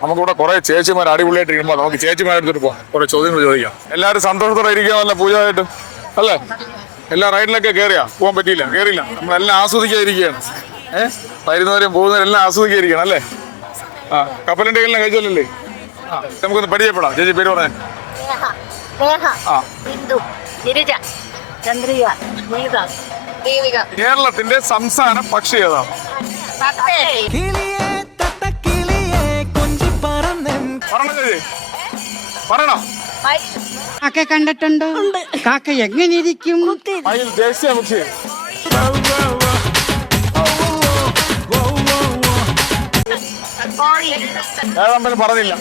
നമുക്കിവിടെ കുറെ ചേച്ചിമാർ അടിപൊളിയായിട്ടിരിക്കുമ്പോൾ നമുക്ക് ചേച്ചിമാരെടുത്തിട്ട് പോകാം, കുറെ ചോദ്യങ്ങൾ ചോദിക്കാം. എല്ലാവരും സന്തോഷത്തോടെ ഇരിക്കാമല്ല പൂജയായിട്ട് അല്ലേ? എല്ലാ റൈഡിലൊക്കെ കയറിയാ? പോകാൻ പറ്റിയില്ല, കയറിയില്ല. നമ്മളെല്ലാം ആസ്വദിക്കാതിരിക്കുകയാണ്. വരുന്നവരും പോകുന്നവരും എല്ലാം ആസ്വദിക്കാതിരിക്കണം അല്ലേ? ആ, കപ്പലിന്റെ കയ്യിലും കഴിച്ചല്ലേ? ആ, നമുക്കൊന്ന് പരിചയപ്പെടാം. ചേച്ചി പേര് പറഞ്ഞേ. കേരളത്തിന്റെ സംസ്ഥാന പക്ഷി ഏതാണ്? പറഞ്ഞോ ചേച്ചി, പറയണം. കാക്ക കണ്ടിട്ടുണ്ടോ? കാക്ക എങ്ങനെ ഇരിക്കും? മയിൽ ദേശീയ പക്ഷി. ഏഴാമ്പലം പറഞ്ഞില്ല,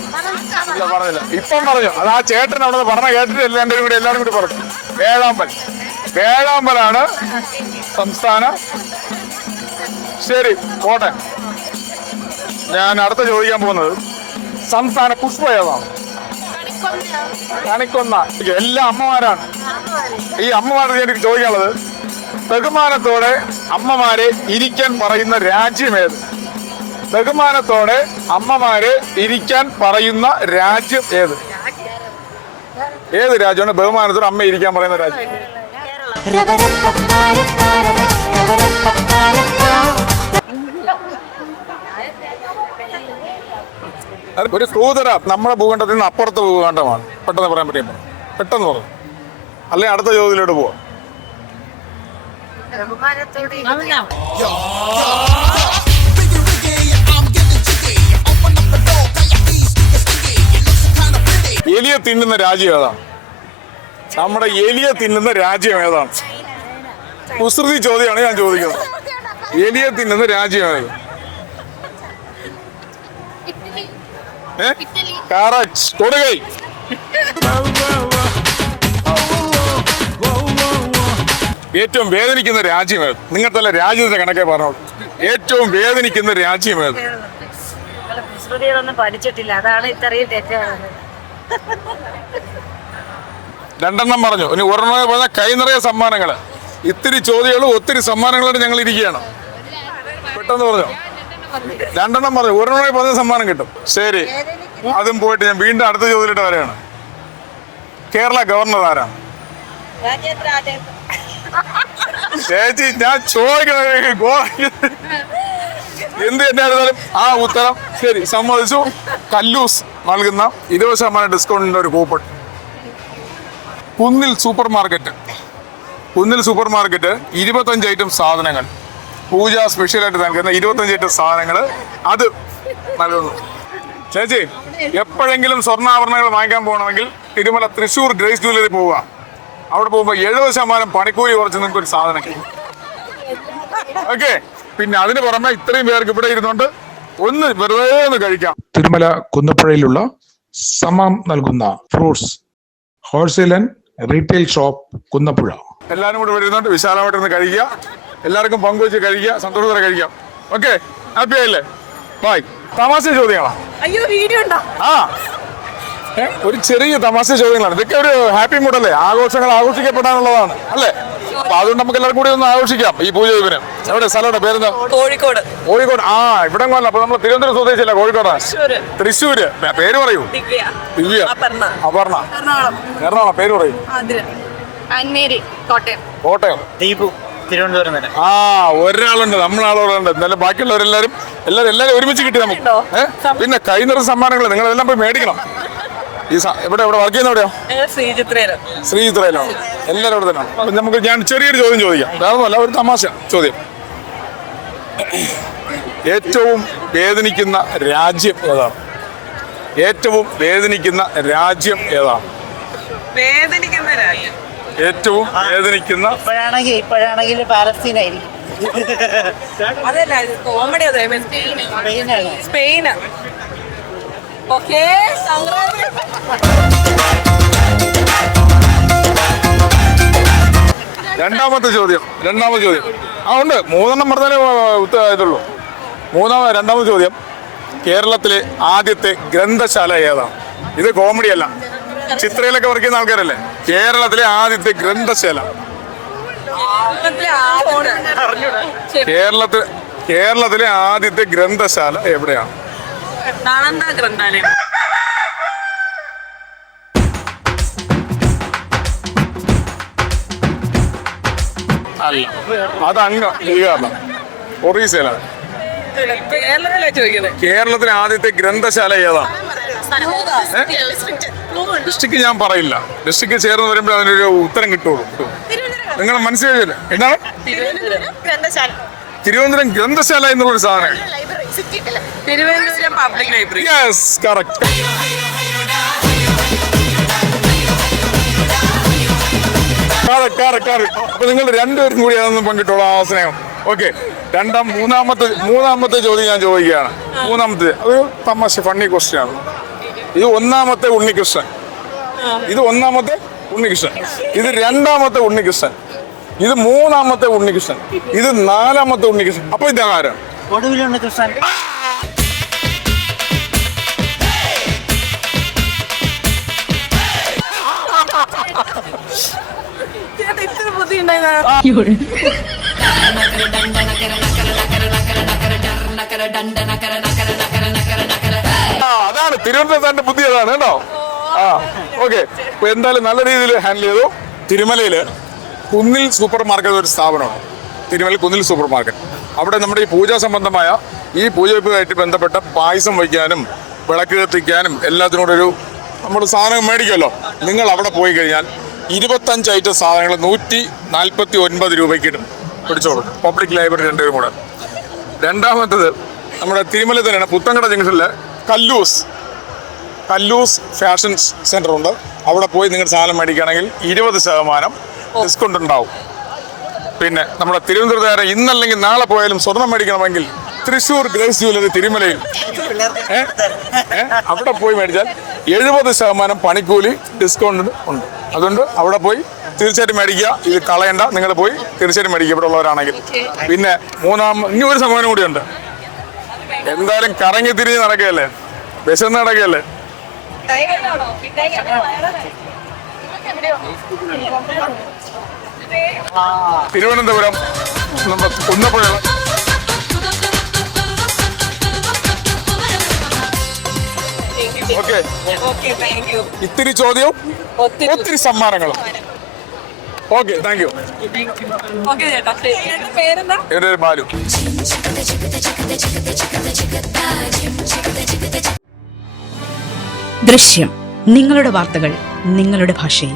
പറഞ്ഞില്ല. ഇപ്പം പറഞ്ഞു. അത് ആ ചേട്ടൻ അവിടെ പറഞ്ഞ കേട്ടിട്ട് എല്ലാവരും കൂടി പറഞ്ഞു. വേഴാമ്പലാണ് സംസ്ഥാന. ശരി, പോട്ടെ. ഞാൻ അടുത്ത ചോദിക്കാൻ പോകുന്നത് സംസ്ഥാന പുഷ്പം ഏതാണ്? കണിക്കൊന്ന. എല്ലാ അമ്മമാരാണ്. ഈ അമ്മമാരുടെ എനിക്ക് ചോദിക്കാനുള്ളത്, ബഹുമാനത്തോടെ അമ്മമാരെ ഇരിക്കാൻ പറയുന്ന രാജ്യം ഏത്? ബഹുമാനത്തോടെ അമ്മമാരെ ഇരിക്കാൻ പറയുന്ന രാജ്യം ഏത്? ഏത് രാജ്യമാണ് ബഹുമാനത്തോടെ അമ്മ ഇരിക്കാൻ പറയുന്ന രാജ്യം? ഒരു ക്രൂതര നമ്മുടെ ഭൂഖണ്ഡത്തിൽ നിന്ന് അപ്പുറത്തെ ഭൂഖണ്ഡമാണ്. പെട്ടെന്ന് പറയാൻ പറ്റും, പെട്ടെന്ന് പറഞ്ഞു. അല്ലെങ്കിൽ അടുത്ത ചോദ്യത്തിലോട്ട് പോവാം. എലിയെ തിന്നുന്ന രാജ്യം ഏതാണ്? നമ്മുടെ എലിയെ തിന്നുന്ന രാജ്യം ഏതാണ്? കുസൃതി ചോദ്യമാണ് ഞാൻ ചോദിക്കുന്നത്. എലിയെ തിന്നുന്ന രാജ്യം ഏത്? കൊടുകൈ. ഏറ്റവും വേദനിക്കുന്ന രാജ്യം ഏത്? നിങ്ങൾക്ക് തന്നെ രാജ്യത്തിന്റെ കണക്കെ പറഞ്ഞോളൂ. ഏറ്റവും വേദനിക്കുന്ന രാജ്യം ഏത്? പഠിച്ചിട്ടില്ല, അതാണ് ഇത്രയും തെറ്റാണ്. രണ്ടെണ്ണം പറഞ്ഞു. ഇനി ഒരെണ്ണം പറഞ്ഞാൽ കൈ നിറയെ സമ്മാനങ്ങള്. ഇത്തിരി ചോദ്യങ്ങളും ഒത്തിരി സമ്മാനങ്ങളായിട്ട് ഞങ്ങൾ ഇരിക്കുകയാണ്. പെട്ടെന്ന് പറഞ്ഞു. രണ്ടെണ്ണം പറഞ്ഞു. ഒരെണ്ണം പറഞ്ഞ സമ്മാനം കിട്ടും. ശരി, അതും പോയിട്ട് ഞാൻ വീണ്ടും അടുത്ത ചോദ്യത്തിലോട്ട് വരെയാണ്. കേരള ഗവർണർ ആരാണ്? ചേച്ചി, ഞാൻ ചോദിക്കുന്നത് എന്ത് തന്നെയായിരുന്നാലും ആ ഉത്തരം ശരി, സമ്മതിച്ചു. കല്ലൂസ് നൽകുന്ന 20% ഡിസ്കൗണ്ടിന്റെ ഒരു കൂപ്പൺ. കുന്നിൽ സൂപ്പർ മാർക്കറ്റ് 25 ഐറ്റം സാധനങ്ങൾ, പൂജ സ്പെഷ്യലായിട്ട് നൽകുന്ന 25 ഐറ്റം സാധനങ്ങൾ അത് നൽകുന്നു. ചേച്ചി, എപ്പോഴെങ്കിലും സ്വർണ്ണാഭരണങ്ങൾ വാങ്ങിക്കാൻ പോകണമെങ്കിൽ തിരുമല തൃശ്ശൂർ ഗ്രേസ് ജ്വല്ലറി പോവുക. അവിടെ പോകുമ്പോൾ 70% പണിക്കൂലി കുറച്ച് നിങ്ങൾക്ക് ഒരു സാധനം. ഓക്കെ, പിന്നെ അതിന് പുറമെ ഇത്രയും പേർക്ക് ഇവിടെ ഇരുന്നുകൊണ്ട് ഒന്ന് വെറുതെ ഒന്ന് കഴിക്കാം. തിരുമല കുന്നപ്പുഴയിലുള്ള സമം നൽകുന്ന fruits wholesale and retail shop Kunnappuzha. എല്ലാവരും കൂടെ വരുന്നുണ്ട്, വിശാലമായിട്ടൊന്ന് കഴിക്കുക. എല്ലാവർക്കും പങ്കുവെച്ച് കഴിക്കുക, സന്തോഷത്തോടെ കഴിക്കാം. ഓക്കെ, ഹാപ്പി ആയില്ലേ? ബൈ. തമാശ ചോദ്യങ്ങളാ? അയ്യോ, വീഡിയോ ഉണ്ടോ? ആ, ഒരു ചെറിയ തമാശ ചോദ്യങ്ങളാണ്. ഇതൊക്കെ ഒരു ഹാപ്പി മൂഡല്ലേ? ആഘോഷങ്ങൾ ആഘോഷിക്കപ്പെടാനുള്ളതാണ് അല്ലേ? അപ്പൊ അതുകൊണ്ട് നമുക്ക് എല്ലാവരും കൂടി ഒന്ന് ആഘോഷിക്കാം ഈ പൂജ ദിവനം. എവിടെ സ്ഥലമുണ്ട്? പേരെന്താ? കോഴിക്കോട്. ആ, ഇവിടെ കൊല്ല. അപ്പൊ നമ്മൾ തിരുവനന്തപുരം സ്വദേശിയല്ല, കോഴിക്കോടാണ്. തൃശ്ശൂര്. പേര് പറയൂ. ദിവ്യ. അപർണ. എറണാകുളം. പേര് പറയൂ. കോട്ടയം. ദീപു. തിരുവനന്തപുരം തന്നെ. ആ, ഒരാളുണ്ട്, നമ്മളാളുണ്ട്. എന്നാലും ബാക്കിയുള്ളവരെല്ലാരും എല്ലാരും ഒരുമിച്ച് കിട്ടി നമുക്ക്. പിന്നെ കൈ നിറച്ച സമ്മാനങ്ങൾ നിങ്ങളെല്ലാം പോയി മേടിക്കണം. ഈ എവിടെ വർക്ക് ചെയ്യുന്ന എവിടെയോ? ശ്രീചിത്രയിലാണ്. എല്ലാവരും അവിടെ തന്നെയാണ്. അപ്പൊ നമുക്ക് ഞാൻ ചെറിയൊരു ചോദ്യം ചോദിക്കാം. വേറൊന്നുമല്ല, ഒരു തമാശ ചോദ്യം. ഏറ്റവും വേദനിക്കുന്ന രാജ്യം ഏതാണ്? ഏറ്റവും വേദനിക്കുന്ന രാജ്യം ഏതാണ്? ഏറ്റവും വേദനിക്കുന്ന ഇപ്പോഴാണെങ്കിൽ പാലസ്തീനായിരിക്കും. അതല്ല, കോമഡി. സ്പെയിന്. ഓക്കേ, രണ്ടാമത്തെ ചോദ്യം. ആ, ഉണ്ട്. 3 പറഞ്ഞാലേ ഇതുള്ളൂ. രണ്ടാമത്തെ ചോദ്യം. കേരളത്തിലെ ആദ്യത്തെ ഗ്രന്ഥശാല ഏതാണ്? ഇത് കോമഡി അല്ല, ചിത്രയിലൊക്കെ വർക്ക് ചെയ്യുന്ന ആൾക്കാരല്ലേ. കേരളത്തിലെ ആദ്യത്തെ ഗ്രന്ഥശാല. കേരളത്തിലെ ആദ്യത്തെ ഗ്രന്ഥശാല എവിടെയാണ്? നാളന്ത ഗ്രന്ഥാലയം. അല്ല, അത് ബീഹാറിലാണ്, ഒറീസയിലാണ്. കേരളത്തിലാ ചോദിക്കുന്നത്. കേരളത്തിലെ ആദ്യത്തെ ഗ്രന്ഥശാല ഏതാണ്? ഡിസ്ട്രിക്ട് ഞാൻ പറയില്ല, ഡിസ്ട്രിക്ട് ചേർന്ന് വരുമ്പോൾ അതിനൊരു ഉത്തരം കിട്ടുള്ളൂ. നിങ്ങൾ മനസ്സിലായില്ലേ എന്താണ് തിരുവനന്തപുരം ഗ്രന്ഥശാല എന്നുള്ളൊരു സാധനം? Thiruvananthapuram public library. Yes, correct. അപ്പൊ നിങ്ങൾ രണ്ടുപേരും കൂടി അതൊന്ന് പങ്കിട്ടോളാം ആ സ്നേഹം. ഓക്കെ, മൂന്നാമത്തെ ചോദ്യം ഞാൻ ചോദിക്കുകയാണ്. മൂന്നാമത്തെ അത് തമാശ ഫണ്ണി ക്വസ്റ്റ്യൻ ആണ്. ഇത് ഒന്നാമത്തെ ഉണ്ണികൃഷ്ണൻ, ഇത് ഒന്നാമത്തെ ഉണ്ണികൃഷ്ണൻ, ഇത് രണ്ടാമത്തെ ഉണ്ണികൃഷ്ണൻ, ഇത് മൂന്നാമത്തെ ഉണ്ണികൃഷ്ണൻ, ഇത് നാലാമത്തെ ഉണ്ണികൃഷ്ണൻ. അപ്പൊ ഇതാരാണ്? ഒടുവിലുണ്ട് കൃഷ്ണൻ. ഇത്ര ബുദ്ധി ഉണ്ടായതാ. അതാണ് തിരുവനന്തപുരത്തെ ബുദ്ധി, അതാണ് കേട്ടോ. ഓക്കെ, അപ്പൊ എന്തായാലും നല്ല രീതിയിൽ ഹാൻഡിൽ ചെയ്തു. തിരുമലയില് കുന്നിൽ സൂപ്പർ മാർക്കറ്റ് ഒരു സ്ഥാപനമാണ്, തിരുമല കുന്നിൽ സൂപ്പർ മാർക്കറ്റ്. അവിടെ നമ്മുടെ ഈ പൂജാ സംബന്ധമായ ഈ പൂജവെപ്പുമായിട്ട് ബന്ധപ്പെട്ട പായസം വയ്ക്കാനും വിളക്ക് കത്തിക്കാനും എല്ലാത്തിനോടൊരു നമ്മൾ സാധനം മേടിക്കുമല്ലോ. നിങ്ങൾ അവിടെ പോയി കഴിഞ്ഞാൽ 25 ഐറ്റം സാധനങ്ങൾ 149 രൂപയ്ക്ക് കിട്ടും. പിടിച്ചോളൂ, പബ്ലിക് ലൈബ്രറി രണ്ടുപേരും കൂടെ. രണ്ടാമത്തത് നമ്മുടെ തിരുമല തന്നെയാണ്, പുത്തങ്കട ജംഗ്ഷനിലെ കല്ലൂസ് ഫാഷൻ സെന്റർ ഉണ്ട്. അവിടെ പോയി നിങ്ങൾ സാധനം മേടിക്കുകയാണെങ്കിൽ 20% ഡിസ്കൗണ്ട് ഉണ്ടാവും. പിന്നെ നമ്മുടെ തിരുവനന്തപുരത്തുകാരെ ഇന്നല്ലെങ്കിൽ നാളെ പോയാലും സ്വർണം മേടിക്കണമെങ്കിൽ തൃശ്ശൂർ ഗ്രേസ് ജ്വല്ലറി തിരുമലയിൽ അവിടെ പോയി മേടിച്ചാൽ 70% പണിക്കൂലി ഡിസ്കൗണ്ട് ഉണ്ട്. അതുകൊണ്ട് അവിടെ പോയി തീർച്ചയായിട്ടും മേടിക്കുക. ഇത് കളയണ്ട, നിങ്ങൾ പോയി തീർച്ചയായിട്ടും മേടിക്കുക ഇവിടെ ഉള്ളവരാണെങ്കിൽ. പിന്നെ ഇനി ഒരു സമ്മാനം കൂടിയുണ്ട്. എന്തായാലും കറങ്ങി തിരിഞ്ഞ് നടക്കുകയല്ലേ, വിശന്ന് നടക്കുകയല്ലേ. തിരുവനന്തപുരം നമ്മുടെ കുന്നപ്പുഴ. ഓക്കെ, ഇത്തിരി ചോദ്യവും ഒത്തിരി സമ്മാനങ്ങളും. Okay, thank you. പേരെന്താ? എൻ്റെ പേര് ബാലു. ദൃശ്യം, നിങ്ങളുടെ വാർത്തകൾ നിങ്ങളുടെ ഭാഷയിൽ.